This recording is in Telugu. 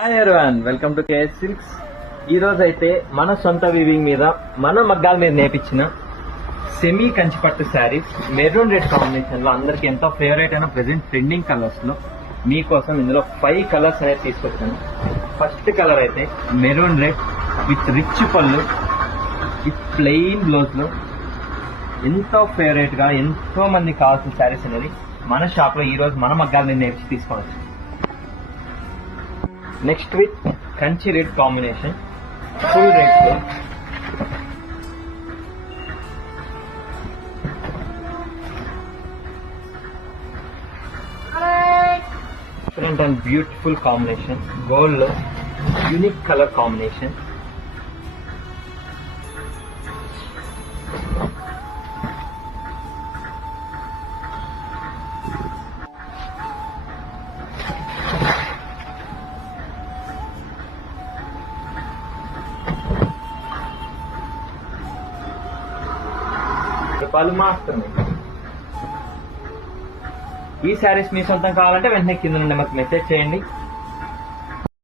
Hi everyone, welcome to KS silks. ఈ రోజు అయితే మన సొంత వీవింగ్ మీద మన మగ్గాల మీద నేర్పించిన సెమీ కంచిపట్టు శారీస్ మెరూన్ రెడ్ కాంబినేషన్ లో అందరికి ఎంతో ఫేవరెట్ అయిన ప్రెసెంట్ ట్రెండింగ్ కలర్స్ లో మీకోసం ఇందులో 5 కలర్స్ అనేది తీసుకొచ్చాను. ఫస్ట్ కలర్ అయితే మెరూన్ రెడ్ విత్ రిచ్ పళ్ళు విత్ ప్లెయిన్ బ్లౌజ్ లో ఎంతో ఫేవరెట్ గా ఎంతో మంది కావాల్సిన శారీస్ అనేది మన షాప్ లో ఈ రోజు మన మగ్గాల మీద నేర్చి తీసుకోవచ్చు. Next with Kanchi red combination full red లో different and beautiful combination gold లో యూనిక్ కలర్ కాంబినేషన్. రూపాయలు మాత్రమే. ఈ శారీస్ మీ సొంతం కావాలంటే వెంటనే కింద నుండి మాకు మెసేజ్ చేయండి.